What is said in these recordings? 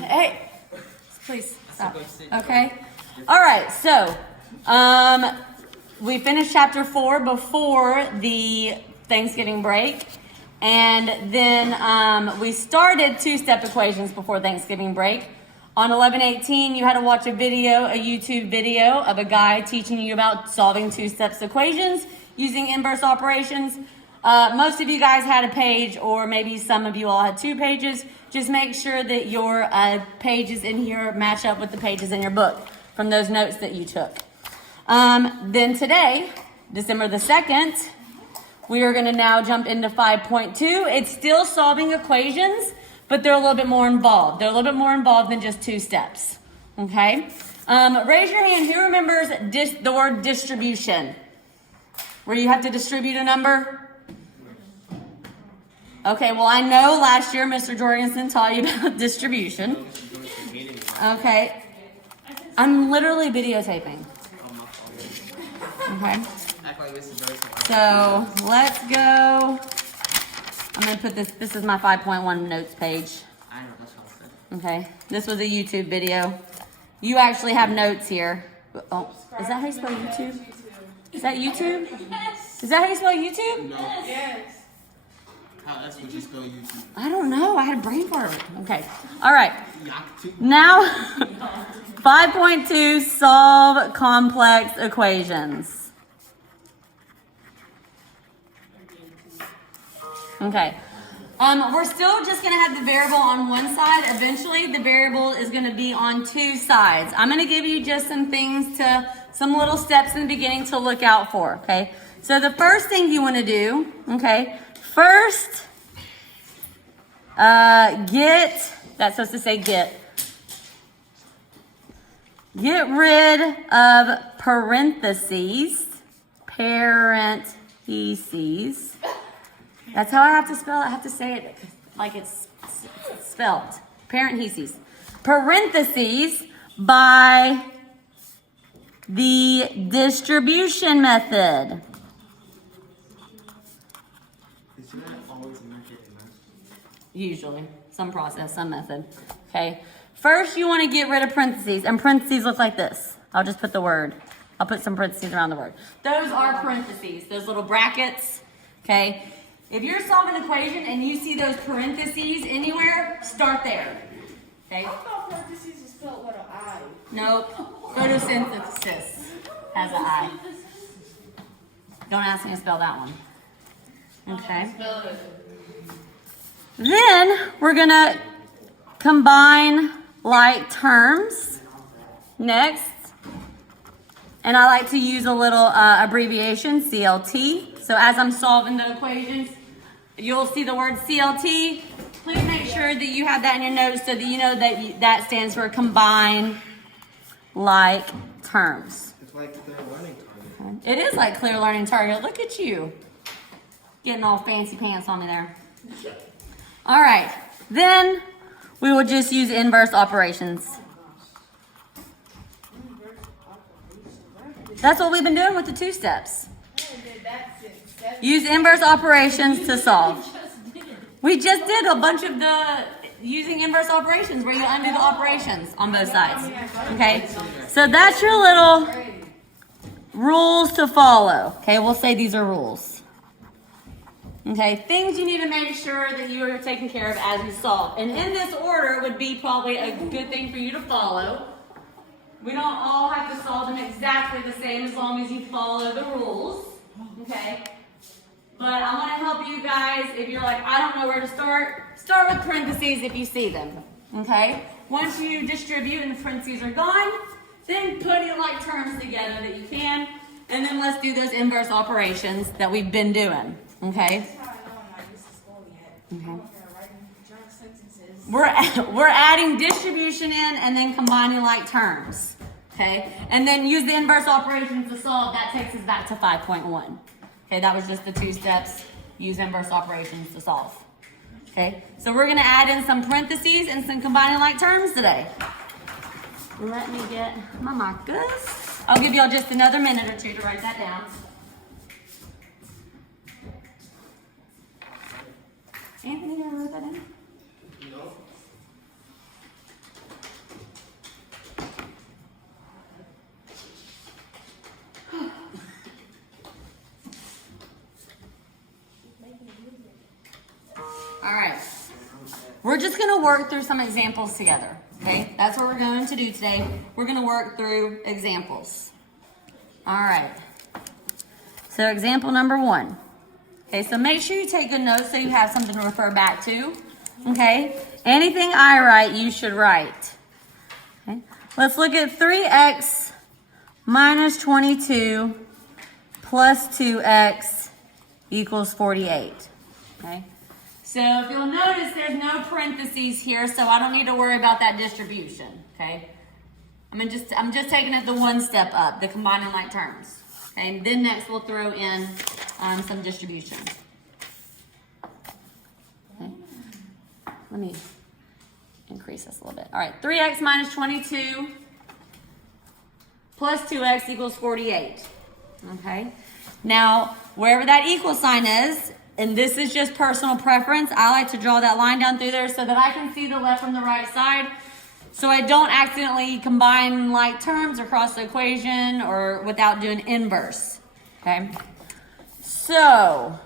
Hey, please stop. Okay. All right. So, we finished chapter 4 before the Thanksgiving break, and then we started two-step equations before Thanksgiving break. On 11/18, you had to watch a YouTube video of a guy teaching you about solving two-step equations using inverse operations. Most of you guys had a page, or maybe some of you all had 2 pages. Just make sure that your pages in here match up with the pages in your book from those notes that you took. Then today, December the 2nd, we are going to now jump into 5.2. It's still solving equations, but they're a little bit more involved. They're a little bit more involved than just 2 steps. Okay? Raise your hand. Who remembers the word distribution? Where you have to distribute a number? Okay, well, I know last year Mr. Jorgensen taught you about distribution. Okay. I'm literally videotaping. Okay. So, let's go. I'm going to put this is my 5.1 notes page. Okay. This was a YouTube video. You actually have notes here. Oh, is that how you spell YouTube? Is that YouTube? Is that how you spell YouTube? No. Yes. How else would you spell YouTube? I don't know. I had a brain fart. Okay. All right. Now, 5.2, solve complex equations. Okay. We're still just going to have the variable on one side. Eventually, the variable is going to be on 2 sides. I'm going to give you just some little steps in the beginning to look out for, okay? So the first thing you want to do, okay, first, that's supposed to say get rid of parentheses. That's how I have to spell it. I have to say it like it's spelled. Parentheses. Parentheses by the distribution method. Isn't that always a method in math? Usually. Some process, some method. Okay. First, you want to get rid of parentheses. And parentheses look like this. I'll just put the word. I'll put some parentheses around the word. Those are parentheses. Those little brackets. Okay. If you're solving an equation and you see those parentheses anywhere, start there. Okay? I thought parentheses is spelled with an I. Nope. Photosynthesis has an I. Don't ask me to spell that one. Okay. Then we're going to combine like terms next. And I like to use a little abbreviation, CLT. So as I'm solving the equations, you'll see the word CLT. Please make sure that you have that in your notes so that you know that that stands for combine like terms. It's like Clear Learning Target. It is like Clear Learning Target. Look at you. Getting all fancy pants on me there. All right. Then we will just use inverse operations. That's what we've been doing with the 2 steps. Use inverse operations to solve. We just did a bunch of the using inverse operations where you undo the operations on both sides. Okay, so that's your little rules to follow. Okay, we'll say these are rules. Okay, things you need to make sure that you are taking care of as you solve. And in this order would be probably a good thing for you to follow. We don't all have to solve them exactly the same as long as you follow the rules. Okay? But I want to help you guys. If you're like, I don't know where to start with parentheses if you see them. Okay? Once you distribute and the parentheses are gone, then put it like terms together that you can. And then let's do those inverse operations that we've been doing. Okay? Okay. We're adding distribution in and then combining like terms. Okay? And then use the inverse operations to solve. That takes us back to 5.1. Okay, that was just the 2 steps. Use inverse operations to solve. Okay, so we're going to add in some parentheses and some combining like terms today. Let me get my markers. I'll give y'all just another minute or 2 to write that down. Anthony, you want to write that down? No. just going to work through some examples together. Okay, that's what we're going to do today. We're going to work through examples. All right. So example number 1. Okay, so make sure you take good notes so you have something to refer back to. Okay, anything I write, you should write. Okay, let's look at 3x minus 22 plus 2x equals 48. Okay, so if you'll notice, there's no parentheses here, so I don't need to worry about that distribution. Okay, I'm just taking it the one step up, the combining like terms. Okay, and then next we'll throw in some distribution. Okay. Let me increase this a little bit. All right, 3x minus 22 plus 2x equals 48. Okay, now wherever that equal sign is, and this is just personal preference, I like to draw that line down through there so that I can see the left from the right side, so I don't accidentally combine like terms across the equation or without doing inverse. Okay, so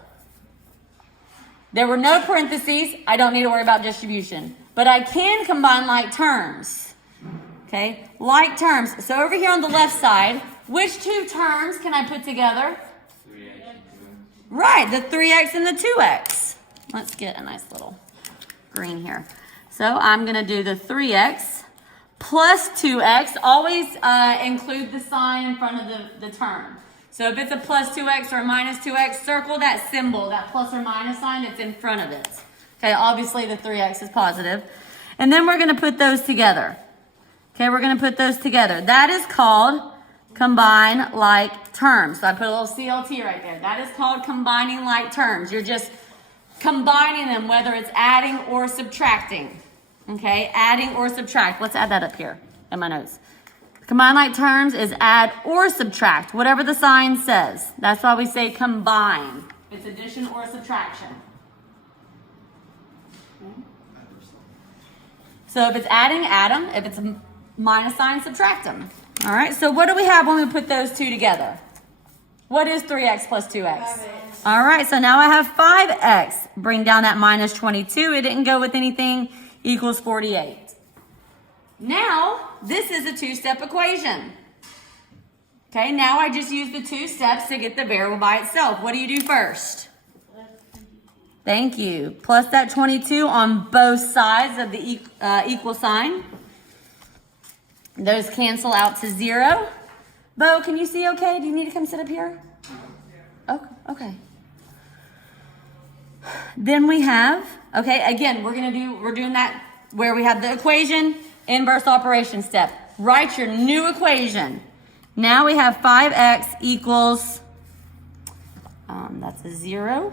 there were no parentheses. I don't need to worry about distribution, but I can combine like terms. Okay, like terms. So over here on the left side, which two terms can I put together? 3x. Right, the 3x and the 2x. Let's get a nice little green here. So I'm going to do the 3x plus 2x. Always include the sign in front of the term. So if it's a plus 2x or a minus 2x, circle that symbol, that plus or minus sign that's in front of it. Okay, obviously the 3x is positive. And then we're going to put those together. Okay, we're going to put those together. That is called combine like terms. So I put a little CLT right there. That is called combining like terms. You're just combining them, whether it's adding or subtracting. Okay, adding or subtract. Let's add that up here in my notes. Combine like terms is add or subtract, whatever the sign says. That's why we say combine. It's addition or subtraction. So if it's adding, add them. If it's a minus sign, subtract them. All right, so what do we have when we put those two together? What is 3x plus 2x? 5x. All right, so now I have 5x. Bring down that minus 22. It didn't go with anything. Equals 48. Now, this is a two-step equation. Okay, now I just use the 2 steps to get the variable by itself. What do you do first? Thank you. Plus that 22 on both sides of the equal sign. Those cancel out to 0. Bo, can you see okay? Do you need to come sit up here? Oh, okay. Then we have, okay, again, we're doing that where we have the equation, inverse operation step. Write your new equation. Now we have 5x equals, that's a 0.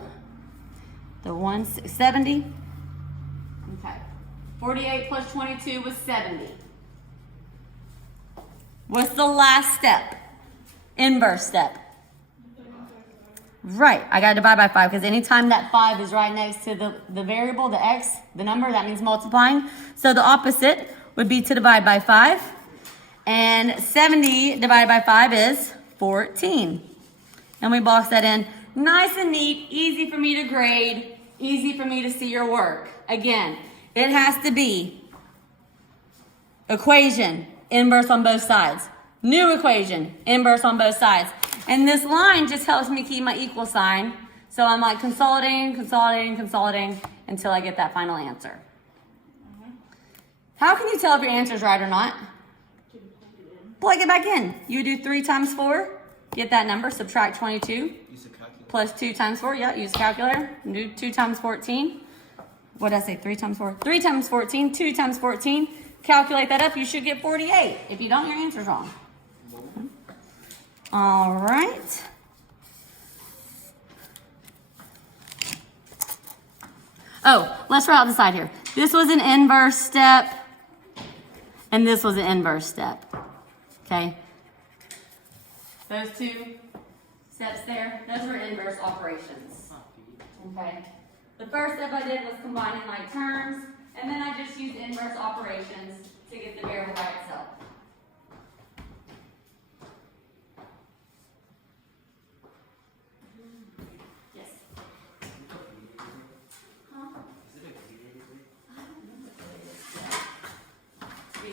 The 170. Okay. 48 plus 22 was 70. What's the last step? Inverse step. Right, I gotta divide by 5 because anytime that 5 is right next to the variable, the x, the number, that means multiplying. So the opposite would be to divide by 5. And 70 divided by 5 is 14. And we box that in. Nice and neat, easy for me to grade, easy for me to see your work. Again, it has to be equation, inverse on both sides. New equation, inverse on both sides. And this line just helps me keep my equal sign. So I'm like consolidating until I get that final answer. How can you tell if your answer is right or not? Plug it back in. You do 3 times 4, get that number, subtract 22. Use a calculator. Plus 2 times 4, yeah, use a calculator. Do 2 times 14. What did I say, 3 times 4? 3 times 14, 2 times 14. Calculate that up, you should get 48. If you don't, your answer's wrong. All right. Oh, let's write out the side here. This was an inverse step, and this was an inverse step. Okay? Those 2 steps there, those were inverse operations. Okay? The first step I did was combining like terms, and then I just used inverse operations to get the variable by itself. Yes? Huh? I don't know.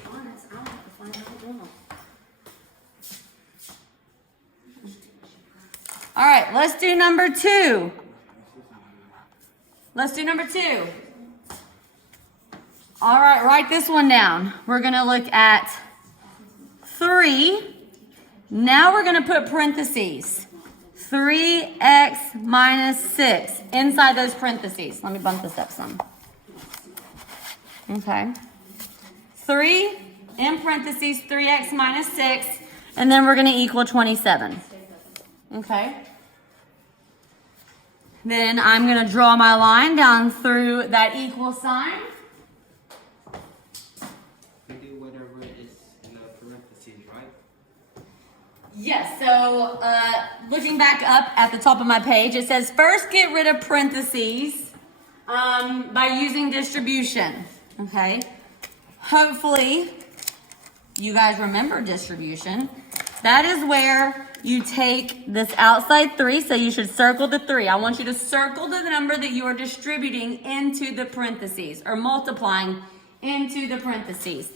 be honest, I don't have to find out more. All right, let's do number 2. Let's do number 2. All right, write this one down. We're going to look at 3. Now we're going to put parentheses. 3x minus 6 inside those parentheses. Let me bump this up some. Okay. 3 in parentheses, 3x minus 6, and then we're going to equal 27. Okay. Then I'm going to draw my line down through that equal sign. We do whatever is in the parentheses, right? Yes, so looking back up at the top of my page, it says first get rid of parentheses by using distribution. Okay. Hopefully you guys remember distribution. That is where you take this outside 3, so you should circle the 3. I want you to circle the number that you are distributing into the parentheses, or multiplying into the parentheses.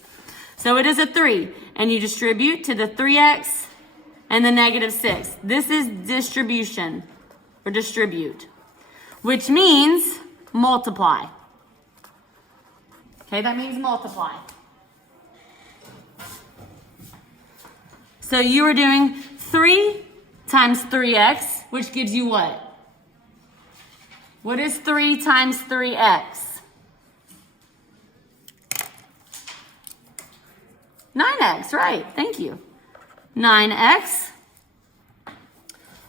So it is a 3, and you distribute to the 3x and the negative 6. This is distribution, or distribute, which means multiply. Okay, that means multiply. So you are doing 3 times 3x, which gives you what? What is 3 times 3x? 9x, right. Thank you. 9x.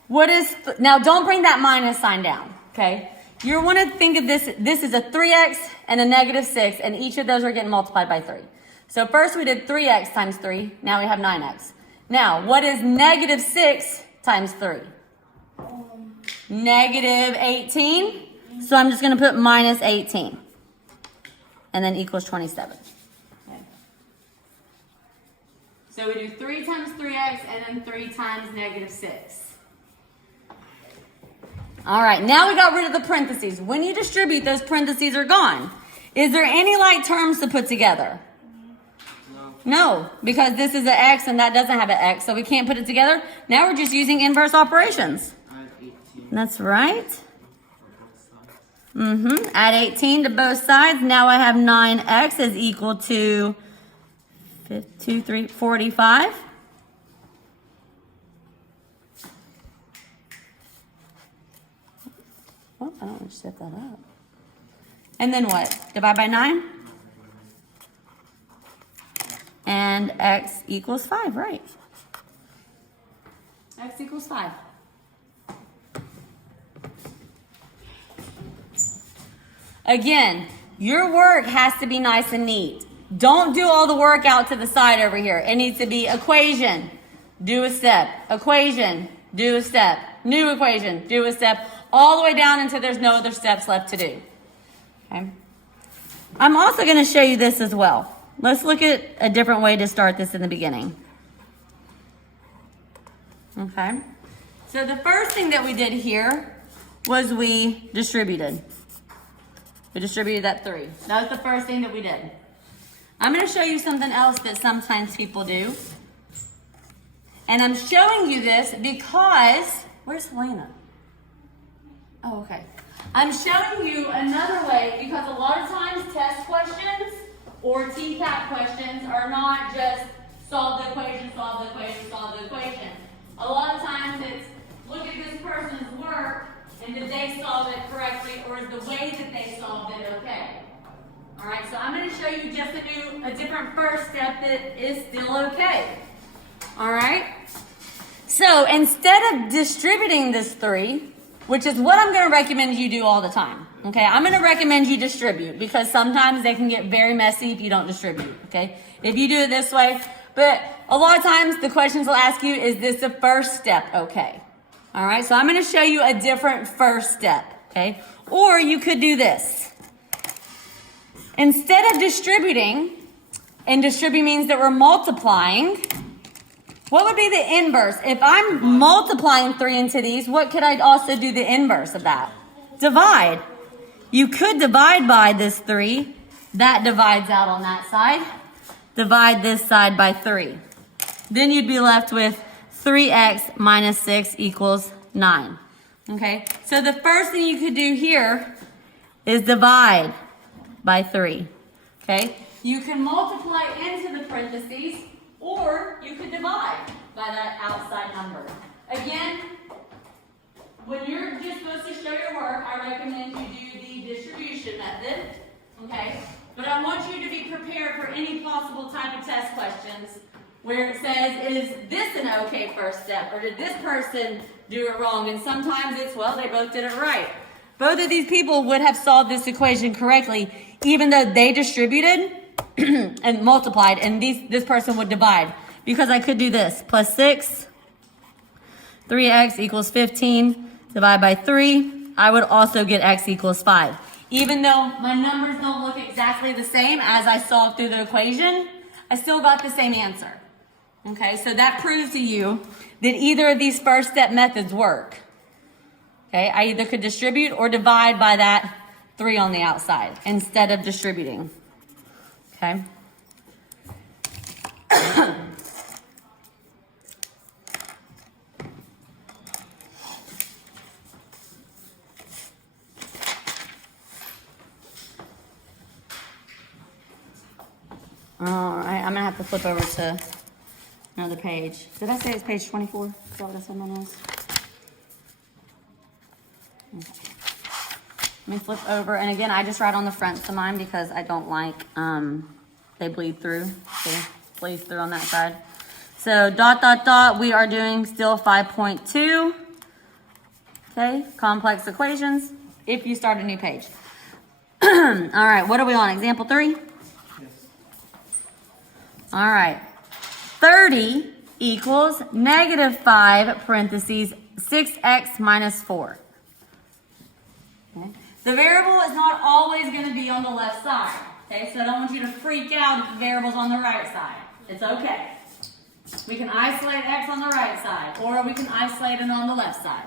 What is, now don't bring that minus sign down, okay? You want to think of this is a 3x and a negative 6, and each of those are getting multiplied by 3. So first we did 3x times 3, now we have 9x. Now, what is negative 6 times 3? Negative 18. So I'm just going to put minus 18. And then equals 27. Okay. So we do 3 times 3x and then 3 times negative 6. All right, now we got rid of the parentheses. When you distribute, those parentheses are gone. Is there any like terms to put together? No, because this is an x and that doesn't have an x, so we can't put it together. Now we're just using inverse operations. Add 18. That's right. Add 18 to both sides. Now I have 9x is equal to 45. Oh, I don't want to set that up. And then what? Divide by 9? And x equals 5, right? X equals 5. Again, your work has to be nice and neat. Don't do all the work out to the side over here. It needs to be equation, do a step. Equation, do a step. New equation, do a step. All the way down until there's no other steps left to do. Okay. I'm also going to show you this as well. Let's look at a different way to start this in the beginning. Okay. So the first thing that we did here was we distributed. We distributed that 3. That was the first thing that we did. I'm going to show you something else that sometimes people do. And I'm showing you this because, where's Helena? Oh, okay. I'm showing you another way because a lot of times test questions or TCAP questions are not just solve the equation, solve the equation, solve the equation. A lot of times it's look at this person's work and did they solve it correctly, or is the way that they solved it okay? All right, so I'm going to show you just a different first step that is still okay. All right? So instead of distributing this 3, which is what I'm going to recommend you do all the time. Okay, I'm going to recommend you distribute because sometimes they can get very messy if you don't distribute. Okay, if you do it this way, but a lot of times the questions will ask you, is this the first step? Okay, all right, so I'm going to show you a different first step. Okay, or you could do this. Instead of distributing, and distribute means that we're multiplying. What would be the inverse? If I'm multiplying 3 into these, what could I also do the inverse of that? Divide. You could divide by this 3. That divides out on that side. divide this side by 3. Then you'd be left with 3x minus 6 equals 9. Okay, so the first thing you could do here is divide by 3. Okay, you can multiply into the parentheses, or you could divide by that outside number. Again, when you're just supposed to show your work, I recommend you do the distribution method. Okay, but I want you to be prepared for any possible type of test questions where it says, is this an okay first step, or did this person do it wrong? And sometimes it's, well, they both did it right. Both of these people would have solved this equation correctly, even though they distributed and multiplied, and this person would divide. Because I could do this, plus 6, 3x equals 15, divide by 3, I would also get x equals 5. Even though my numbers don't look exactly the same as I solved through the equation, I still got the same answer. Okay, so that proves to you that either of these first step methods work. Okay, I either could distribute or divide by that 3 on the outside instead of distributing. Okay. All right, I'm gonna have to flip over to another page. Did I say it's page 24? Is that what I said mine was? Okay. Let me flip over, and again, I just write on the fronts of mine because I don't like, they bleed through. They bleed through on that side. So dot, dot, dot, we are doing still 5.2. Okay, complex equations, if you start a new page. All right, what are we on, example 3? Yes. All right, 30 equals negative 5 parentheses 6x minus 4. Okay. The variable is not always going to be on the left side. Okay, so I don't want you to freak out if the variable's on the right side. It's okay. We can isolate x on the right side, or we can isolate it on the left side.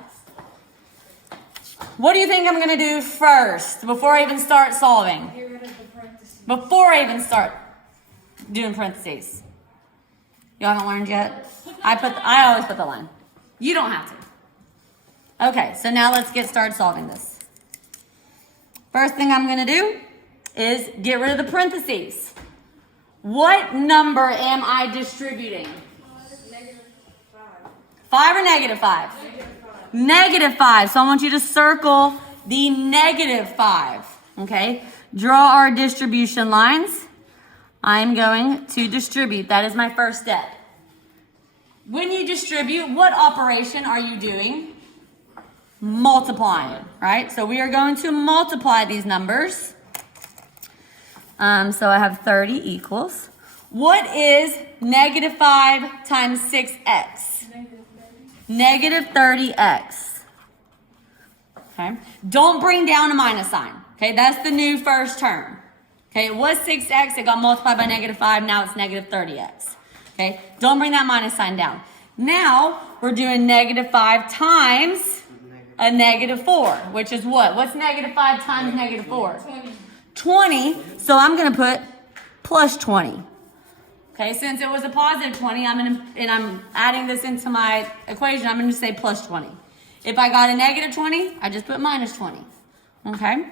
What do you think I'm going to do first before I even start solving? Get rid of the parentheses. Before I even start doing parentheses. Y'all haven't learned yet? I always put the line. You don't have to. Okay, so now let's get started solving this. First thing I'm going to do is get rid of the parentheses. What number am I distributing? Negative 5. 5 or negative 5? Negative 5. Negative 5. So I want you to circle the negative 5. Okay? Draw our distribution lines. I'm going to distribute. That is my first step. When you distribute, what operation are you doing? Multiplying, right? So we are going to multiply these numbers. So I have 30 equals. What is negative 5 times 6x? Negative 30. Negative 30x. Okay. Don't bring down a minus sign. Okay, that's the new first term. Okay, it was 6x, it got multiplied by negative 5, now it's negative 30x. Okay, don't bring that minus sign down. Now, we're doing negative 5 times a negative 4, which is what? What's negative 5 times negative 4? 20. 20, so I'm going to put plus 20. Okay, since it was a positive 20, I'm adding this into my equation, I'm going to say plus 20. If I got a negative 20, I just put minus 20. Okay?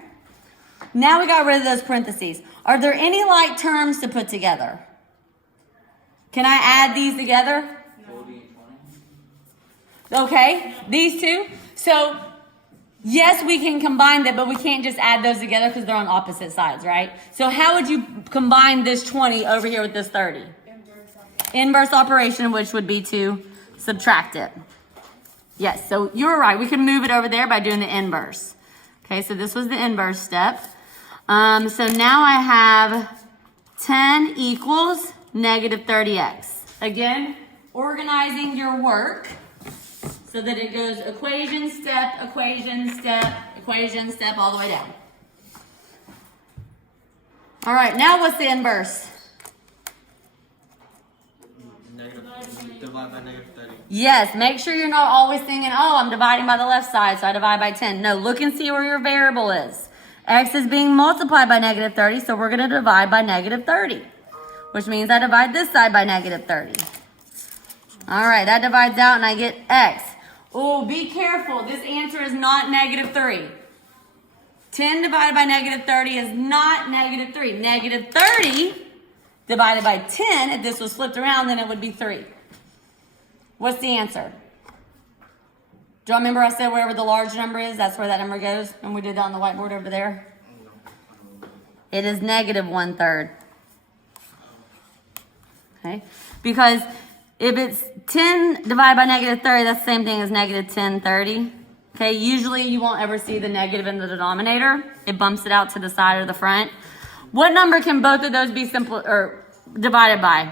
Now we got rid of those parentheses. Are there any like terms to put together? Can I add these together? Okay, these two. So, yes, we can combine them, but we can't just add those together because they're on opposite sides, right? So how would you combine this 20 over here with this 30? Inverse operation, which would be to subtract it. Yes, so you're right. We can move it over there by doing the inverse. Okay, so this was the inverse step. So now I have 10 equals negative 30x. Again, organizing your work so that it goes equation, step, equation, step, equation, step, all the way down. All right, now what's the inverse? Divide by negative 30. Yes, make sure you're not always thinking, oh, I'm dividing by the left side, so I divide by 10. No, look and see where your variable is. X is being multiplied by negative 30, so we're going to divide by negative 30, which means I divide this side by negative 30. All right, that divides out and I get x. Oh, be careful. This answer is not negative 3. 10 divided by negative 30 is not negative 3. Negative 30 divided by 10, if this was flipped around, then it would be 3. What's the answer? Do you remember I said wherever the large number is, that's where that number goes? And we did that on the whiteboard over there. It is negative 1/3. Okay? Because if it's 10 divided by negative 30, that's the same thing as negative 10/30. Okay? Usually you won't ever see the negative in the denominator. It bumps it out to the side or the front. What number can both of those be simple or divided by?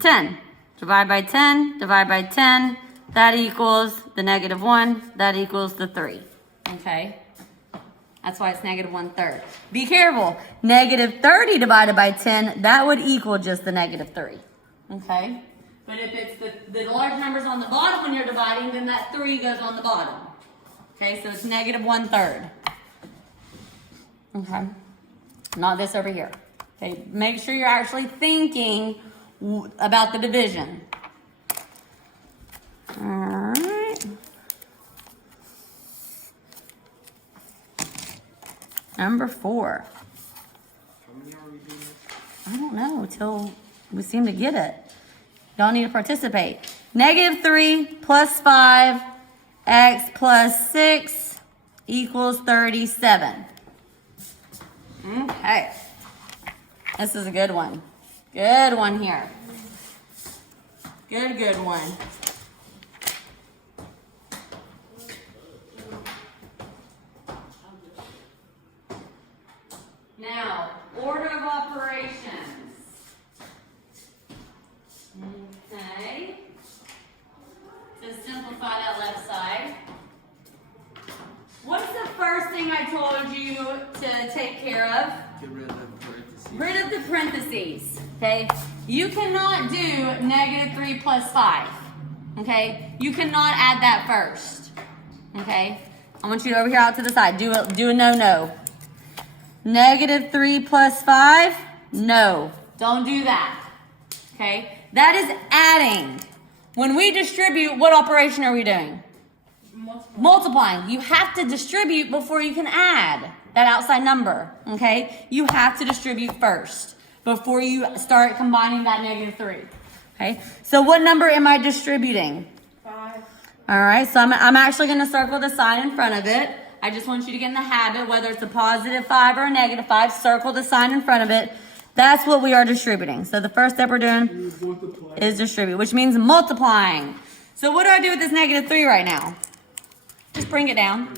10. Divide by 10, divide by 10. That equals the negative 1. That equals the 3. Okay? That's why it's negative 1/3. Be careful. Negative 30 divided by 10, that would equal just the negative 3. Okay? But if it's the large numbers on the bottom when you're dividing, then that 3 goes on the bottom. Okay? So it's negative 1/3. Okay? Not this over here. Okay? Make sure you're actually thinking about the division. All right. Number 4. How many are we doing? I don't know till we seem to get it. Y'all need to participate. Negative 3 plus 5 x plus 6 equals 37. Okay. This is a good one. Good one here. Good one. Now, order of operations. Okay. To simplify that left side. What's the first thing I told you to take care of? Get rid of the parentheses. Rid of the parentheses. Okay? You cannot do negative 3 plus 5. Okay? You cannot add that first. Okay? I want you to over here out to the side. Do a no-no. Negative 3 plus 5? No. Don't do that. Okay? That is adding. When we distribute, what operation are we doing? Multiplying. You have to distribute before you can add that outside number. Okay? You have to distribute first before you start combining that negative 3. Okay? So what number am I distributing? 5. All right, so I'm actually going to circle the sign in front of it. I just want you to get in the habit, whether it's a positive 5 or a negative 5, circle the sign in front of it. That's what we are distributing. So the first step we're doing is distribute, which means multiplying. So what do I do with this negative 3 right now? Just bring it down.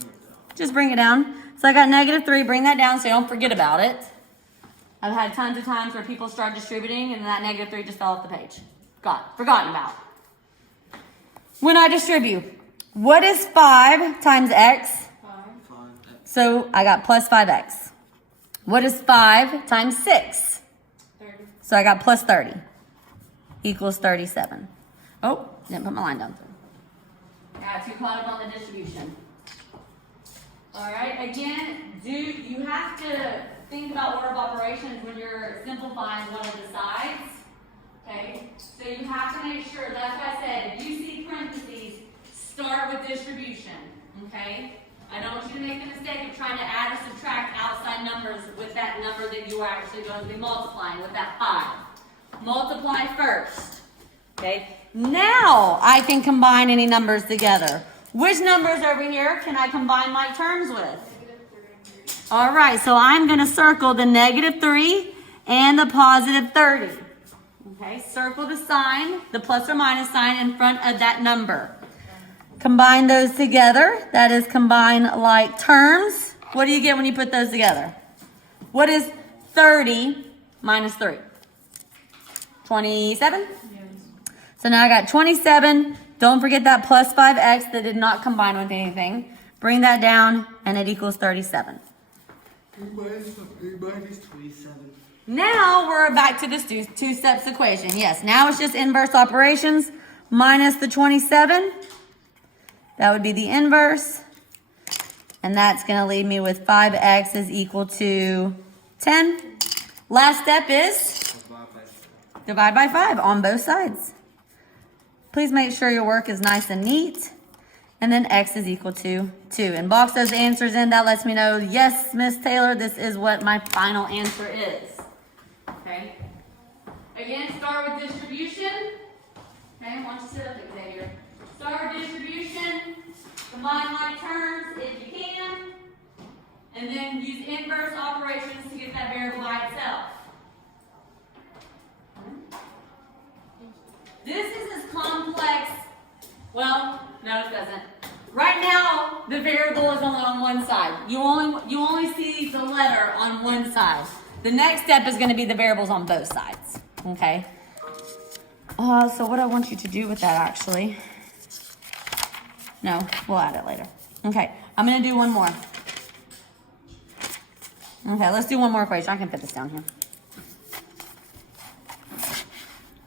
Just bring it down. So I got negative 3, bring that down so you don't forget about it. I've had tons of times where people start distributing and that negative 3 just fell off the page. Forgotten about. When I distribute, what is 5 times x? 5. So I got plus 5x. What is 5 times 6? 30. So I got plus 30 equals 37. Oh, didn't put my line down. Got too caught up on the distribution. All right, again, you have to think about order of operations when you're simplifying one of the sides. Okay, so you have to make sure, that's why I said, if you see parentheses, start with distribution, okay? I don't want you to make the mistake of trying to add or subtract outside numbers with that number that you are actually going to be multiplying with that 5. Multiply first, okay? Now I can combine any numbers together. Which numbers over here can I combine my terms with? All right, so I'm going to circle the negative 3 and the positive 30. Okay, circle the sign, the plus or minus sign in front of that number. Combine those together. That is combine like terms. What do you get when you put those together? What is 30 minus 3? 27? Yes. So now I got 27. Don't forget that plus 5x that did not combine with anything. Bring that down and it equals 37. Minus 27. Now we're back to this two steps equation. Yes, now it's just inverse operations minus the 27. That would be the inverse. And that's going to leave me with 5x is equal to 10. Last step is divide by 5 on both sides. Please make sure your work is nice and neat. And then x is equal to 2. And box those answers in. That lets me know, yes, Miss Taylor, this is what my final answer is. Okay. Again, start with distribution. Okay, why don't you sit up, Xavier? Start with distribution. Combine like terms if you can. And then use inverse operations to get that variable by itself. This is as complex, well, no it doesn't. Right now, the variable is only on one side. You only see the letter on one side. The next step is going to be the variables on both sides, okay? So what I want you to do with that actually, no, we'll add it later. Okay, I'm going to do one more. Okay, let's do one more equation. I can fit this down here.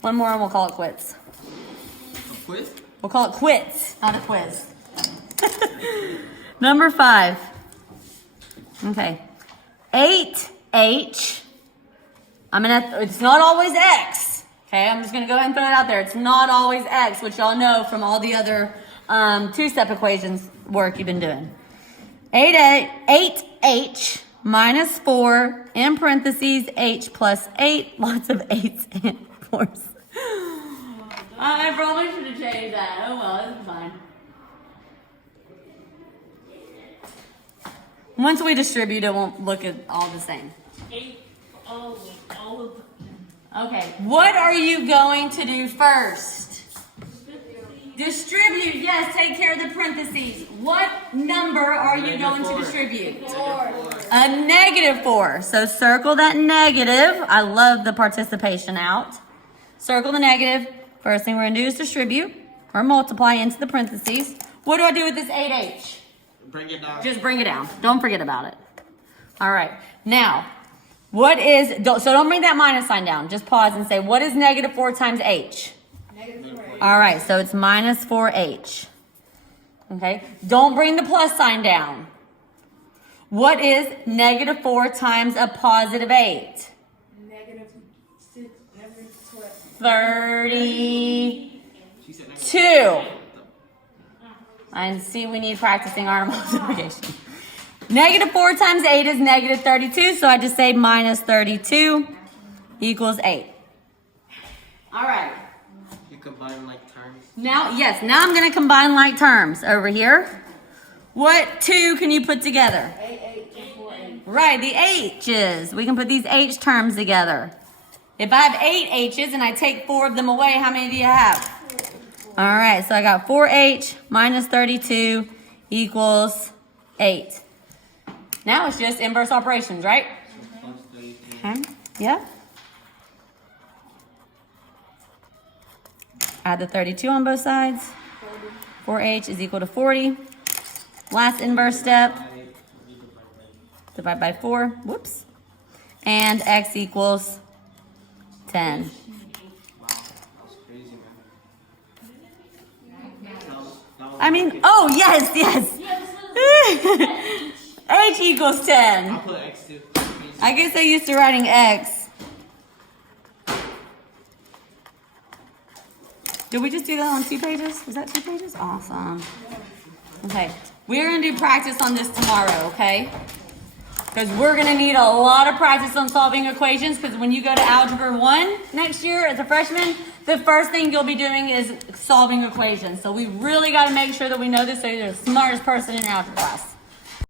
One more and we'll call it quits. A quiz? We'll call it quits, not a quiz. Number 5. Okay. 8h. It's not always x. Okay, I'm just gonna go ahead and throw it out there. It's not always x, which y'all know from all the other 2-step equations work you've been doing. 8h minus 4 in parentheses h plus 8. Lots of 8s and 4s. I probably should have changed that. Oh well, it's fine. Once we distribute, it won't look all the same. 8, all of them. Okay, what are you going to do first? Distribute, yes, take care of the parentheses. What number are you going to distribute? 4. A -4. So circle that negative. I love the participation out. Circle the negative. First thing we're going to do is distribute or multiply into the parentheses. What do I do with this 8h? Bring it down. Just bring it down. Don't forget about it. All right. Now, so don't bring that minus sign down. Just pause and say, what is -4 times h? -4. All right, so it's -4h. Okay. Don't bring the plus sign down. What is -4 times a +8? -6, -12. 32. She said negative. I see we need practicing our multiplication. -4 times 8 is -32, so I just say -32 equals 8. All right. You combine like terms. Now I'm going to combine like terms over here. What 2 can you put together? 8, 8, and 4, 8. Right, the h's. We can put these h terms together. If I have 8 h's and I take 4 of them away, how many do you have? All right, so I got 4h minus 32 equals 8. Now it's just inverse operations, right? Plus 32. Okay, yeah. Add the 32 on both sides. 4h is equal to 40. Last inverse step. Divide by 4. Whoops. And x equals 10. Wow, that was crazy, man. That was I mean, oh, yes. H equals 10. I'll put X too. I guess they're used to writing X. Did we just do that on 2 pages? Was that 2 pages? Awesome. Okay. We're going to do practice on this tomorrow, okay? Because we're going to need a lot of practice on solving equations, because when you go to Algebra 1 next year as a freshman, the first thing you'll be doing is solving equations. So we really got to make sure that we know this so you're the smartest person in algebra class.